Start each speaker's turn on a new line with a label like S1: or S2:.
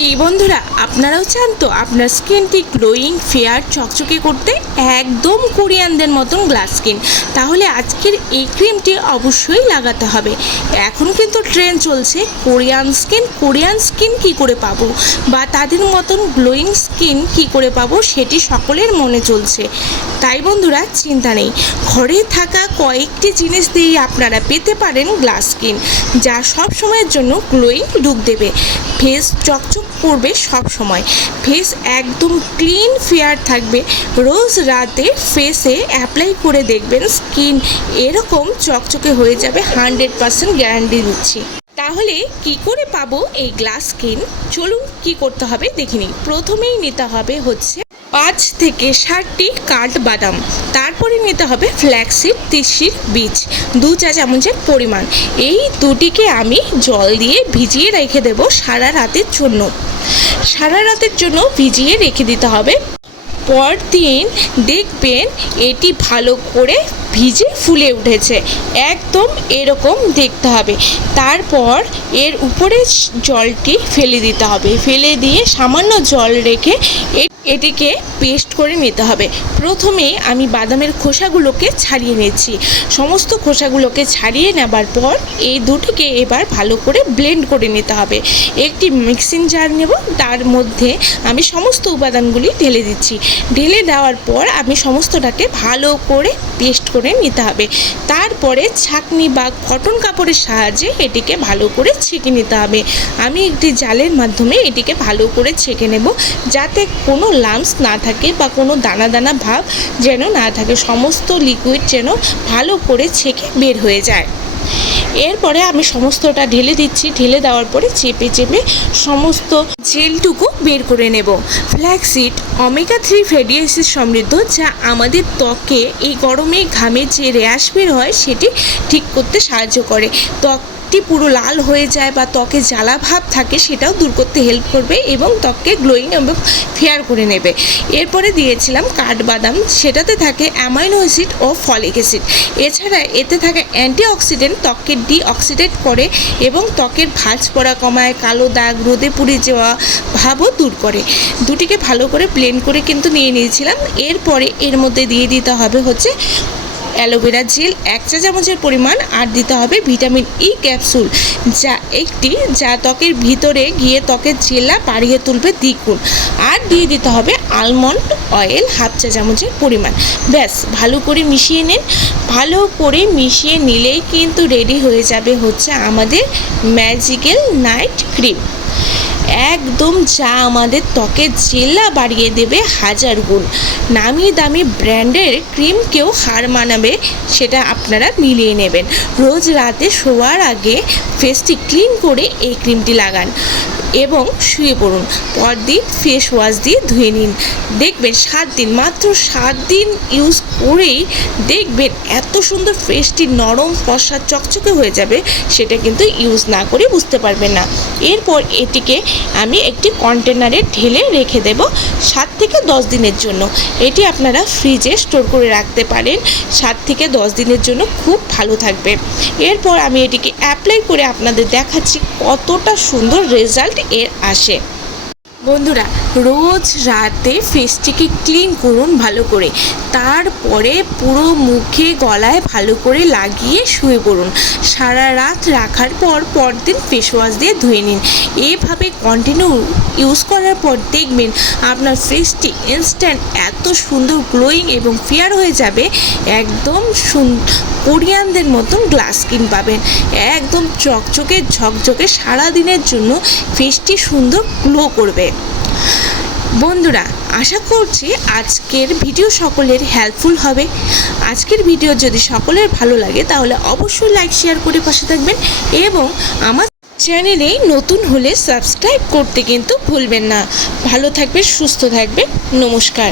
S1: কি বন্ধুরা, আপনারাও চান তো আপনার স্কিনটি গ্লোয়িং ফেয়ার চকচকে করতে? একদম কোরিয়ানদের মতন গ্লাস স্কিন তাহলে আজকের এই ক্রিমটি অবশ্যই লাগাতে হবে। এখন কিন্তু ট্রেন চলছে, কোরিয়ান স্কিন কোরিয়ান স্কিন কি করে পাবো? বা তাদের মতন গ্লোয়িং স্কিন কি করে পাবো? সেটি সকলের মনে চলছে। তাই বন্ধুরা, চিন্তা নেই। ঘরে থাকা কয়েকটি জিনিস দিয়েই আপনারা পেতে পারেন গ্লাস স্কিন যা সব সময়ের জন্য গ্লোয়িং লুক দেবে। ফেস চকচক করবে সব সময়। ফেস একদম ক্লিন ফেয়ার থাকবে। রোজ রাতে ফেসে অ্যাপ্লাই করে দেখবেন স্কিন এরকম চকচকে হয়ে যাবে হান্ড্রেড পারসেন্ট গ্যারান্টি দিচ্ছি। তাহলে কি করে পাবো এই গ্লাস স্কিন চলুন কি করতে হবে দেখিনি প্রথমেই নিতে হবে হচ্ছে পাঁচ থেকে ষাটটি কাঠ বাদাম। তারপরে নিতে হবে ফ্ল্যাক্সিড, তিসির, বীজ। দু চা চামচের পরিমাণ। এই দুটিকে আমি জল দিয়ে ভিজিয়ে রেখে দেব সারা রাতের জন্য। সারা রাতের জন্য ভিজিয়ে রেখে দিতে হবে। পরদিন দেখবেন এটি ভালো করে ভিজে ফুলে উঠেছে। একদম এরকম দেখতে হবে। তারপর এর উপরে জলটি ফেলে দিতে হবে। ফেলে দিয়ে সামান্য জল রেখে এটিকে পেস্ট করে নিতে হবে। প্রথমে আমি বাদামের খোসাগুলোকে ছাড়িয়ে নিয়েছি। সমস্ত খোসাগুলোকে ছাড়িয়ে নেবার পর এই দুটিকে এবার ভালো করে ব্লেন্ড করে নিতে হবে। একটি মিক্সিং জার নেব, তার মধ্যে আমি সমস্ত উপাদানগুলি ঢেলে দিচ্ছি। ঢেলে দেওয়ার পর আমি সমস্তটাকে ভালো করে পেস্ট করে নিতে হবে। তারপরে ছাকনি বা কটন কাপড়ের সাহায্যে এটিকে ভালো করে ছেঁকে নিতে হবে। আমি একটি জালের মাধ্যমে এটিকে ভালো করে ছেঁকে নেব, যাতে কোনো লাম্পস না থাকে বা কোনো দানা দানা ভাব যেন না থাকে, সমস্ত লিকুইড যেন ভালো করে ছেঁকে বের হয়ে যায়। এরপরে আমি সমস্তটা ঢেলে দিচ্ছি। ঢেলে দেওয়ার পরে চেপে চেপে সমস্ত জেলটুকু বের করে নেব। Flaxseed omega three fatty acid সমৃদ্ধ, যা আমাদের ত্বকে এই গরমে ঘামে যে র্যাশ বের হয়, সেটি ঠিক করতে সাহায্য করে। ত্বকটি পুরো লাল হয়ে যায় বা ত্বকে জ্বালা ভাব থাকে, সেটাও দূর করতে হেল্প করবে এবং ত্বককে গ্লোয়িং এবং ফেয়ার করে নেবে। এরপরে দিয়েছিলাম কাঠবাদাম, সেটাতে থাকে অ্যামাইনো অ্যাসিড ও ফলিক অ্যাসিড এছাড়া এতে থাকে অ্যান্টিঅক্সিডেন্ট ত্বককে ডিঅক্সিডেট করে এবং ত্বকের ভাঁজ পড়া কমায়, কালো দাগ, রোদে পুড়ে যাওয়া ভাবও দূর করে। দুটিকে ভালো করে ব্লেন্ড করে কিন্তু নিয়ে নিয়েছিলাম। এরপরে এর মধ্যে দিয়ে দিতে হবে হচ্ছে অ্যালোভেরা জেল, এক চা চামচের পরিমাণ, আর দিতে হবে ভিটামিন ই ক্যাপসুল, যা একটি, যা ত্বকের ভিতরে গিয়ে ত্বকের জেলা বাড়িয়ে তুলবে দ্বিগুণ। আর দিয়ে দিতে হবে আলমন্ড অয়েল হাফ চা চামচের পরিমাণ। ব্যাস, ভালো করে মিশিয়ে নিন। ভালো করে মিশিয়ে নিলেই কিন্তু রেডি হয়ে যাবে হচ্ছে আমাদের ম্যাজিক্যাল নাইট ক্রিম একদম যা আমাদের ত্বকের জেলা বাড়িয়ে দেবে হাজার গুণ। নামি দামি ব্র্যান্ডের ক্রিমকেও হার মানাবে, সেটা আপনারা মিলিয়ে নেবেন। রোজ রাতে শোয়ার আগে ফেসটি ক্লিন করে এই ক্রিমটি লাগান। এবং শুয়ে পড়ুন। পরদিন ফেস ওয়াশ দিয়ে ধুয়ে নিন। দেখবেন সাত দিন, মাত্র সাত দিন ইউজ করেই দেখবেন এত সুন্দর ফেসটি নরম ফসা চকচকে হয়ে যাবে, সেটা কিন্তু ইউজ না করে বুঝতে পারবেন না। এরপর এটিকে আমি একটি কন্টেনারে ঢেলে রেখে দেব সাত থেকে দশ দিনের জন্য। এটি আপনারা ফ্রিজে স্টোর করে রাখতে পারেন। সাত থেকে দশ দিনের জন্য খুব ভালো থাকবে। এরপর আমি এটিকে অ্যাপ্লাই করে আপনাদের দেখাচ্ছি কতটা সুন্দর রেজাল্ট এর আসে। বন্ধুরা, রোজ রাতে ফেসটিকে ক্লিন করুন ভালো করে। তারপরে পুরো মুখে, গলায় ভালো করে লাগিয়ে শুয়ে পড়ুন। সারা রাত রাখার পর পরদিন ফেস ওয়াশ দিয়ে ধুয়ে নিন। এভাবে কন্টিনিউ ইউজ করার পর দেখবেন আপনার ফেসটি ইনস্ট্যান্ট এত সুন্দর গ্লোয়িং এবং ফেয়ার হয়ে যাবে। একদম সুন কোরিয়ানদের মতন গ্লাস স্কিন পাবেন। একদম চকচকে ঝকঝকে সারা দিনের জন্য ফেসটি সুন্দর গ্লো করবে। বন্ধুরা, আশা করছি আজকের ভিডিও সকলের হেল্পফুল হবে। আজকের ভিডিও যদি সকলের ভালো লাগে, তাহলে অবশ্যই লাইক শেয়ার করে পাশে থাকবেন এবং আমার চ্যানেলে নতুন হলে সাবস্ক্রাইব করতে কিন্তু ভুলবেন না। ভালো থাকবে সুস্থ থাকবে নমস্কার।